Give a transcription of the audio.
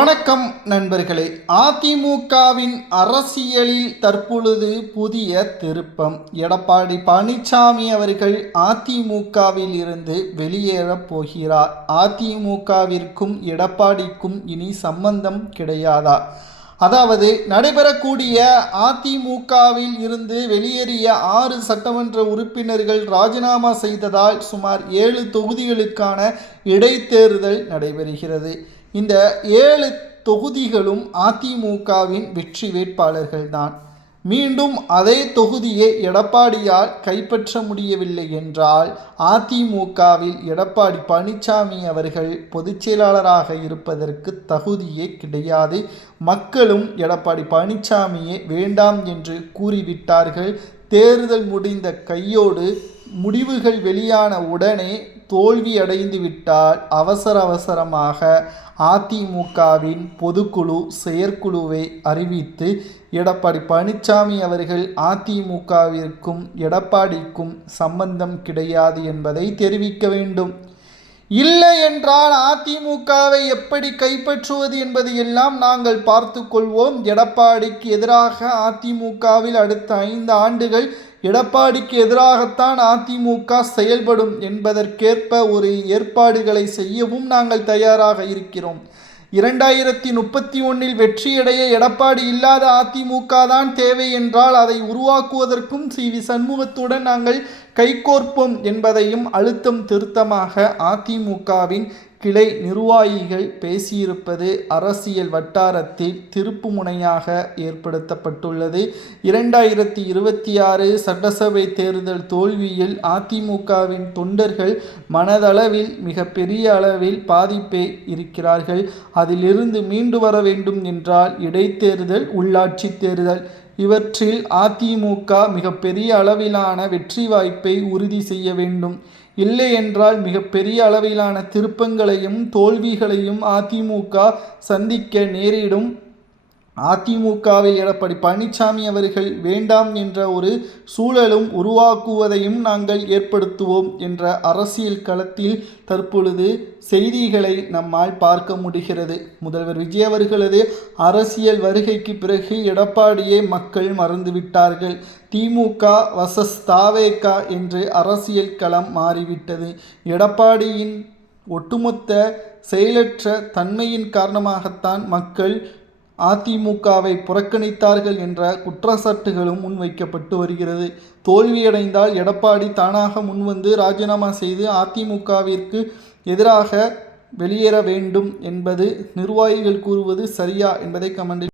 வணக்கம் நண்பர்களே. அதிமுகவின் அரசியலில் தற்பொழுது புதிய திருப்பம். எடப்பாடி பழனிசாமி அவர்கள் அதிமுகவில் இருந்து வெளியேறப் போகிறார். அதிமுகவிற்கும் எடப்பாடிக்கும் இனி சம்பந்தம் கிடையாதா? அதாவது நடைபெறக்கூடிய அதிமுகவில் இருந்து வெளியேறிய 6 சட்டமன்ற உறுப்பினர்கள் ராஜினாமா செய்ததால் சுமார் 7 தொகுதிகளுக்கான இடைத்தேர்தல் நடைபெறுகிறது. இந்த 7 தொகுதிகளும் அதிமுகவின் வெற்றி வேட்பாளர்கள்தான். மீண்டும் அதே தொகுதியை எடப்பாடியால் கைப்பற்ற முடியவில்லை என்றால் அதிமுகவில் எடப்பாடி பழனிசாமி அவர்கள் பொதுச் செயலாளராக இருப்பதற்கு தகுதியே கிடையாது. மக்களும் எடப்பாடி பழனிசாமியே வேண்டாம் என்று கூறிவிட்டார்கள். தேர்தல் முடிந்த கையோடு முடிவுகள் வெளியான உடனே தோல்வி அடைந்து விட்டால் அவசரமாக அதிமுகவின் பொதுக்குழு செயற்குழுவை அறிவித்து எடப்பாடி பழனிசாமி அவர்கள் அதிமுகவிற்கும் எடப்பாடிக்கும் சம்பந்தம் கிடையாது என்பதை தெரிவிக்க வேண்டும். இல்லை என்றால் அதிமுகவை எப்படி கைப்பற்றுவது என்பது எல்லாம் நாங்கள் பார்த்து கொள்வோம். எடப்பாடிக்கு எதிராக அதிமுகவில் அடுத்த 5 ஆண்டுகள் எடப்பாடிக்கு எதிராகத்தான் அதிமுக செயல்படும் என்பதற்கேற்ப ஒரு ஏற்பாடுகளை செய்யவும் நாங்கள் தயாராக இருக்கிறோம். 2031 வெற்றியடைய எடப்பாடி இல்லாத அதிமுக தான் தேவை என்றால் அதை உருவாக்குவதற்கும் சி.வி. சண்முகத்துடன் நாங்கள் கைகோர்ப்போம் என்பதையும் அழுத்தம் திருத்தமாக அதிமுகவின் கிளை நிர்வாகிகள் பேசியிருப்பது அரசியல் வட்டாரத்தில் திருப்பு முனையாக ஏற்படுத்தப்பட்டுள்ளது. 2026 சட்டசபை தேர்தல் தோல்வியில் அதிமுகவின் தொண்டர்கள் மனதளவில் மிக பெரிய அளவில் பாதிப்பே இருக்கிறார்கள். அதிலிருந்து மீண்டு வர வேண்டும் என்றால் இடைத்தேர்தல், உள்ளாட்சி தேர்தல் இவற்றில் அதிமுக மிகப்பெரிய அளவிலான வெற்றி வாய்ப்பை உறுதி செய்ய வேண்டும். இல்லை என்றால் மிகப்பெரிய அளவிலான திருப்பங்களையும் தோல்விகளையும் அதிமுக சந்திக்க நேரிடும். அதிமுகவில் எடப்பாடி பழனிசாமி அவர்கள் வேண்டாம் என்ற ஒரு சூழலும் உருவாக்குவதையும் நாங்கள் ஏற்படுத்துவோம் என்ற அரசியல் களத்தில் தற்பொழுது செய்திகளை நம்மால் பார்க்க முடிகிறது. முதல்வர் விஜய் அவர்களது அரசியல் வருகைக்கு பிறகு எடப்பாடியை மக்கள் மறந்துவிட்டார்கள். திமுக வர்சஸ் தாவேக என்று அரசியல் களம் மாறிவிட்டது. எடப்பாடியின் ஒட்டுமொத்த செயலற்ற தன்மையின் காரணமாகத்தான் மக்கள் அதிமுகவை புறக்கணித்தார்கள் என்ற குற்றச்சாட்டுகளும் முன்வைக்கப்பட்டு வருகிறது. தோல்வியடைந்தால் எடப்பாடி தானாக முன்வந்து ராஜினாமா செய்து அதிமுகவிற்கு எதிராக வெளியேற வேண்டும் என்பது நிர்வாகிகள் கூறுவது சரியா என்பதை கமெண்டில்